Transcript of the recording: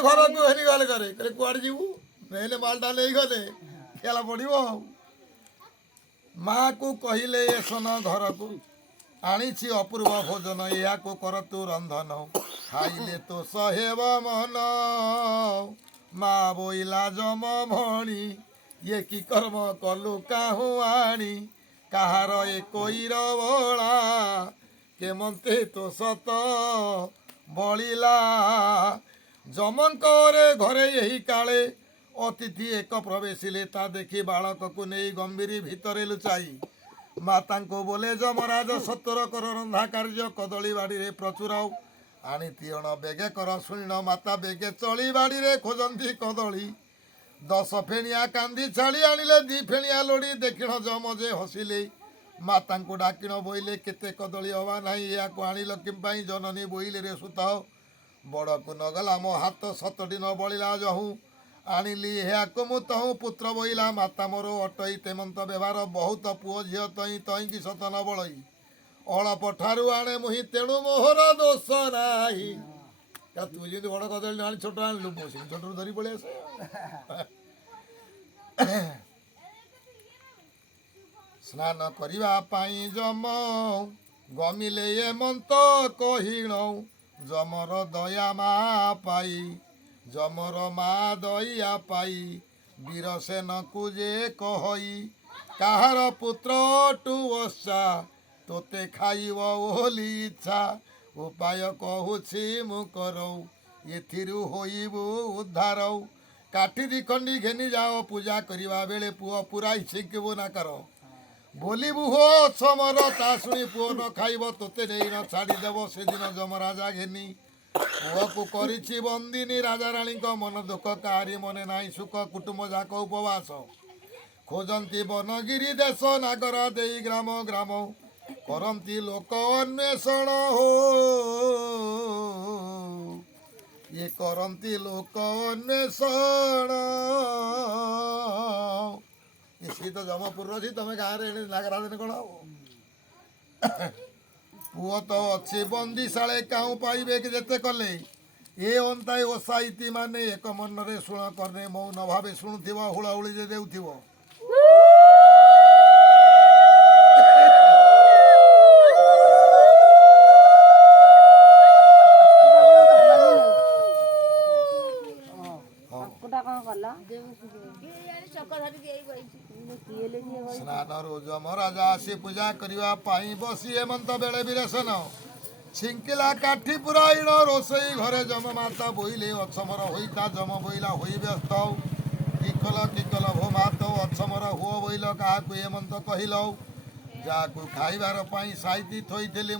घर को हेरी गले करे कहले कुआड़े जीवु नहले मालटा ले गले खेला पड़ो माँ को कहले ए सोन घर को आनी अपूर्व भोजन या को कर तू रंधन खाइले तो सहेब मन माँ बोइला जम भणी ये कि कर्म कलु काहू आनी कहार ए कोईर बला केमते तो सत बलिला जमनकर घरे यही काले अतिथि एक प्रवेशिले ता देखी बालक को नहीं गंभीर भितरे लुचाई माता को बोले जमराज सत्तर कर रंधा कार्य कदली बाड़ी रे प्रचुर आनी तीण बेगे कर शुण माता बेगे चली बाड़ी रे खोजती कदली 10 फेणिया कांदी छाड़ी आनिले 2 फेणिया लोड़ी देखिण जम जे हसिले माता को डाकिण बोइले केते कदली हवा नहीं या को आनिल किंपाई जननी बोइले रे सुत बड़ को नगला मो हाथ 7 न बलिला जहू आनिली हे को मु तहु पुत्र बोइला माता मोर अटई तेमंत व्यवहार बहुत पुओ झियो तई तई कि सत न बड़ई अळप ठारू आणे मुहि तेणु मोहर दोष नाही तू जी बड़ कदली आनी छोट आनलु मोसी छोट धरी पड़े आसे स्नान करिवा पाई जम गमिले ए मंत कहिण जमर दया मा पाई जमर मा दया पाई वीरसेन कुजे कहई काहार पुत्र टू वर्षा तोते खाइब ओली इच्छा उपाय कहूछि मु करौ एथिरु होइबु उद्धार काठी दिखंडी घेनी जाओ पूजा करिवा बेले पुओ पुराई छिंकबु ना करो बोलिबु हो समर ता शुणी पुओ न खाइब तोते नहीं न छाड़ी देव से दिन जमराजा घेनी पुओ को करिछि बंदिनी राजा रानी को मन दुख कारी मने नाई सुख कुटुंब जाक उपवास खोजंती बनगिरी देश नागर देई ग्राम ग्राम करंती लोक अन्वेषण हो ये करंती लोक अन्वेषण सी तो जमपुर सी तुम गाँव में नागरा दिन कौन पुओ तो अच्छे बंदीशाले काऊ पाइबे कि जेते कले ए अंताई ओषा इति माने एक मन रे शुण करने मौन भावे शुणुथिब हुलाहुली जे देउथिब स्नान रोजम राजा आसी पूजा करने बसी हेमंत बेले विरेशन छिंकिला काठी पुराइण रोसई घरे जम माता बोइले अछमर होता जम बोइला हो व्यस्त किकल भो मात अछमर हुओ बोइल क्या हेमंत कहल जहाँ खाइबार साइती थोइथिली